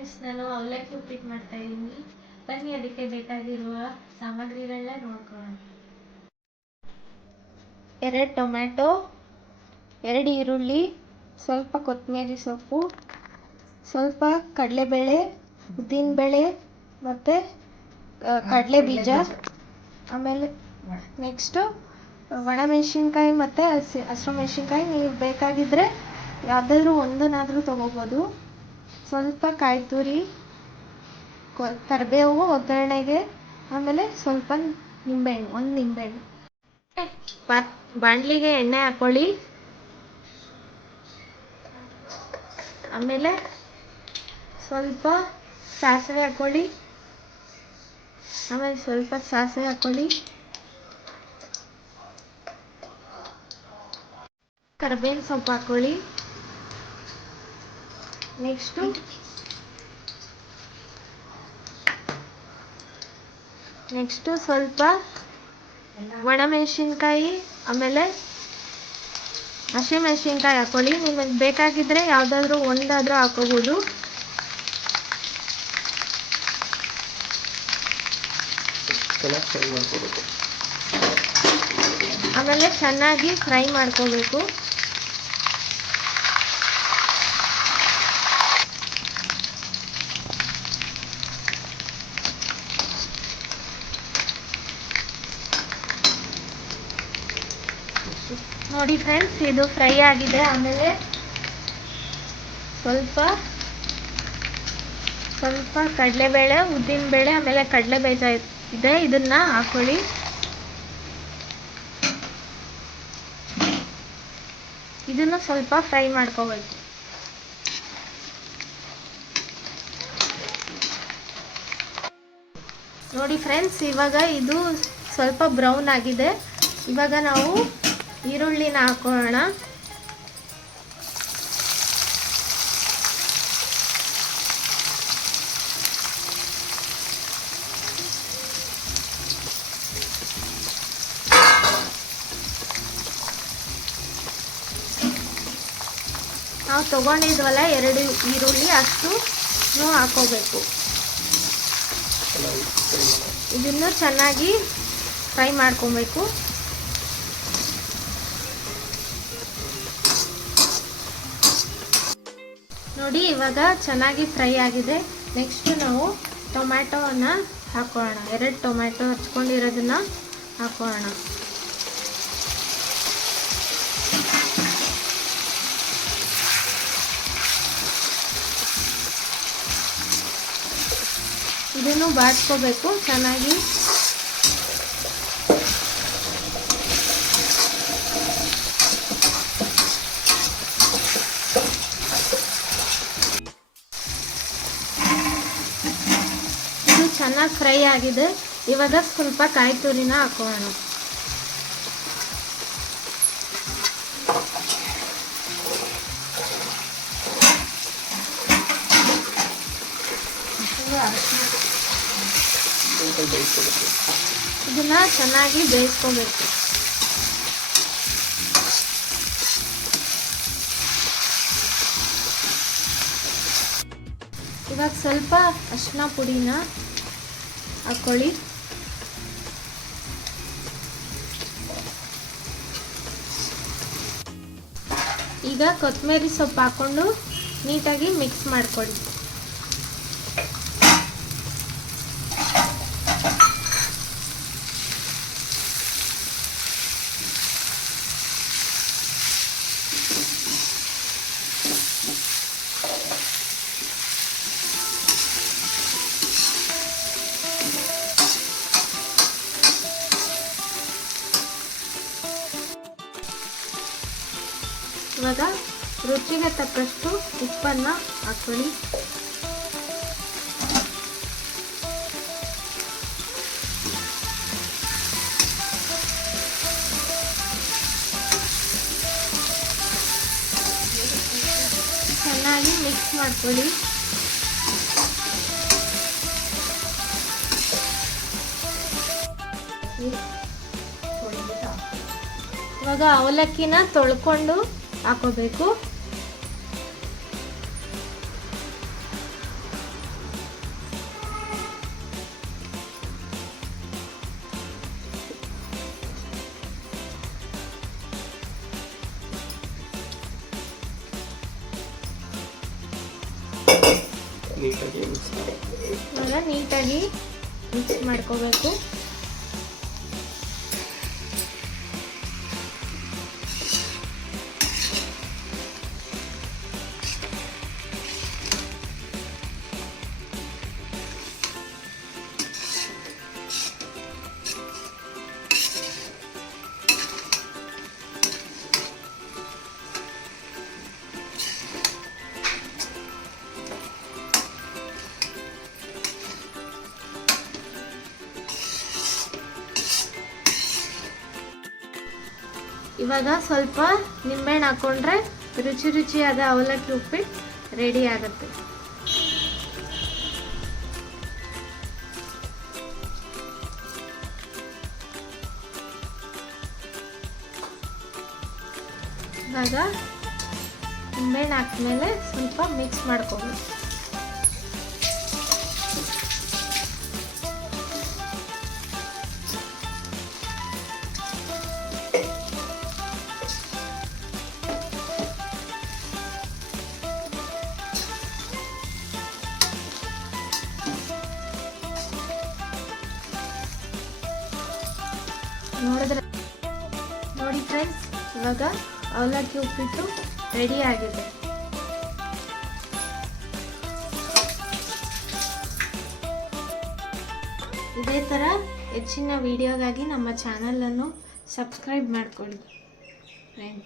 Friends ನಾನು ಅವಲಕ್ಕಿ ಉಪ್ಪಿಟ್ಟು ಮಾಡ್ತಾ ಇದ್ದೀನಿ. ಬನ್ನಿ, ಅದಕ್ಕೆ ಬೇಕಾಗಿರುವ ಸಾಮಗ್ರಿಗಳನ್ನ ನೋಡ್ಕೊಳ್ಳೋಣ. ಎರಡು ಟೊಮ್ಯಾಟೊ, ಎರಡು ಈರುಳ್ಳಿ, ಸ್ವಲ್ಪ ಕೊತ್ತಂಬರಿ ಸೊಪ್ಪು, ಸ್ವಲ್ಪ ಕಡಲೆಬೇಳೆ, ಉದ್ದಿನಬೇಳೆ ಮತ್ತು ಕಡಲೆ ಬೀಜ ಆಮೇಲೆ ನೆಕ್ಸ್ಟು ಒಣಮೆಣಸಿನ್ಕಾಯಿ ಮತ್ತು ಹಸಿ ಹಸಿರು ಮೆಣಸಿನ್ಕಾಯಿ ನೀವು ಬೇಕಾಗಿದ್ದರೆ ಯಾವುದಾದ್ರೂ ಒಂದನ್ನಾದರೂ ತೊಗೋಬೋದು. ಸ್ವಲ್ಪ ಕಾಯಿ ತುರಿ ಕರಿಬೇವು ಒಗ್ಗರಣೆಗೆ, ಆಮೇಲೆ ಸ್ವಲ್ಪ ನಿಂಬೆಹಣ್ಣು, ಒಂದು ನಿಂಬೆಹಣ್ಣು. ಪಾತ್ ಬಾಣಲಿಗೆ ಎಣ್ಣೆ ಹಾಕೊಳ್ಳಿ. ಆಮೇಲೆ ಸ್ವಲ್ಪ ಸಾಸಿವೆ ಹಾಕೊಳ್ಳಿ. ಆಮೇಲೆ ಸ್ವಲ್ಪ ಸಾಸಿವೆ ಹಾಕೊಳ್ಳಿ. ಕರ್ಬೇವಿನ ಸೊಪ್ಪು ಹಾಕ್ಕೊಳ್ಳಿ ನೆಕ್ಸ್ಟು ನೆಕ್ಸ್ಟು ಸ್ವಲ್ಪ ಒಣಮೆಣಸಿನ್ಕಾಯಿ ಆಮೇಲೆ ಹಸಿಮೆಣಸಿನ್ಕಾಯಿ ಹಾಕ್ಕೊಳ್ಳಿ ನಿಮಗೆ ಬೇಕಾಗಿದ್ದರೆ ಯಾವುದಾದ್ರೂ ಒಂದಾದರೂ ಹಾಕೋಬೋದು. ಆಮೇಲೆ ಚೆನ್ನಾಗಿ ಫ್ರೈ ಮಾಡ್ಕೋಬೇಕು. ನೋಡಿ ಫ್ರೆಂಡ್ಸ್ ಇದು ಫ್ರೈ ಆಗಿದೆ. ಆಮೇಲೆ ಸ್ವಲ್ಪ ಸ್ವಲ್ಪ ಕಡಲೆಬೇಳೆ, ಉದ್ದಿನಬೇಳೆ, ಆಮೇಲೆ ಕಡಲೆ ಬೀಜ ಇದೆ. ಇದನ್ನ ಹಾಕೊಳ್ಳಿ. ಇದನ್ನು ಸ್ವಲ್ಪ ಫ್ರೈ ಮಾಡ್ಕೋಬೇಕು. ನೋಡಿ ಫ್ರೆಂಡ್ಸ್ ಇವಾಗ ಇದು ಸ್ವಲ್ಪ ಬ್ರೌನ್ ಆಗಿದೆ. ಇವಾಗ ನಾವು ಈರುಳ್ಳಿನ ಹಾಕೋಣ. ನಾವು ತಗೊಂಡಿದ್ವಲ್ಲ ಎರಡು ಈರುಳ್ಳಿ ಅಷ್ಟು ಹಾಕೋಬೇಕು. ಇದನ್ನು ಚೆನ್ನಾಗಿ ಫ್ರೈ ಮಾಡ್ಕೊಬೇಕು. ನೋಡಿ, ಇವಾಗ ಚೆನ್ನಾಗಿ ಫ್ರೈ ಆಗಿದೆ. ನೆಕ್ಸ್ಟ್ ನಾವು ಟೊಮ್ಯಾಟೋನ ಹಾಕೋಣ. ಎರಡು ಟೊಮ್ಯಾಟೊ ಹಚ್ಕೊಂಡಿರೋದನ್ನ ಹಾಕೋಣ. ಇದನ್ನು ಬಾಡಿಸ್ಕೋಬೇಕು ಚೆನ್ನಾಗಿ ಚೆನ್ನಾಗಿ ಫ್ರೈ ಆಗಿದೆ. ಇವಾಗ ಸ್ವಲ್ಪ ಕಾಯಿ ತುರಿನ ಹಾಕೋಣ. ಇದನ್ನ ಚೆನ್ನಾಗಿ ಬೇಯಿಸ್ಕೋಬೇಕು. ಇವಾಗ ಸ್ವಲ್ಪ ಅರಿಶಿನ ಪುಡಿನ ಹಾಕ್ಕೊಳ್ಳಿ ಈಗ ಕೊತ್ತಂಬರಿ ಸೊಪ್ಪು ಹಾಕ್ಕೊಂಡು ನೀಟಾಗಿ ಮಿಕ್ಸ್ ಮಾಡ್ಕೊಳ್ಳಿ. ಇವಾಗ ರುಚಿಗೆ ತಕ್ಕಷ್ಟು ಉಪ್ಪನ್ನು ಹಾಕ್ಕೊಳ್ಳಿ ಚೆನ್ನಾಗಿ ಮಿಕ್ಸ್ ಮಾಡ್ಕೊಳ್ಳಿ. ಇವಾಗ ಅವಲಕ್ಕಿನ ತೊಳ್ಕೊಂಡು ಹಾಕೋಬೇಕು. ನೀಟಾಗಿ ಮಿಕ್ಸ್ ಮಾಡ್ಕೋಬೇಕು. ಇವಾಗ ಸ್ವಲ್ಪ ನಿಂಬೆಹಣ್ಣು ಹಾಕ್ಕೊಂಡ್ರೆ ರುಚಿ ರುಚಿಯಾದ ಅವಲಕ್ಕಿ ಉಪ್ಪಿಟ್ಟು ರೆಡಿ ಆಗುತ್ತೆ. ಇವಾಗ ನಿಂಬೆಹಣ್ಣು ಹಾಕ್ಮೇಲೆ ಸ್ವಲ್ಪ ಮಿಕ್ಸ್ ಮಾಡ್ಕೋಬೇಕು. ನೋಡಿದ್ರೆ ನೋಡಿ ಫ್ರೆಂಡ್ಸ್ ಇವಾಗ ಅವಲಕ್ಕಿ ಉಪ್ಪಿಟ್ಟು ರೆಡಿ ಆಗಿದೆ. ಇದೇ ಥರ ಹೆಚ್ಚಿನ ವಿಡಿಯೋಗಾಗಿ ನಮ್ಮ ಚಾನಲನ್ನು ಸಬ್ಸ್ಕ್ರೈಬ್ ಮಾಡಿಕೊಳ್ಳಿ. ಫ್ರೆಂಡ್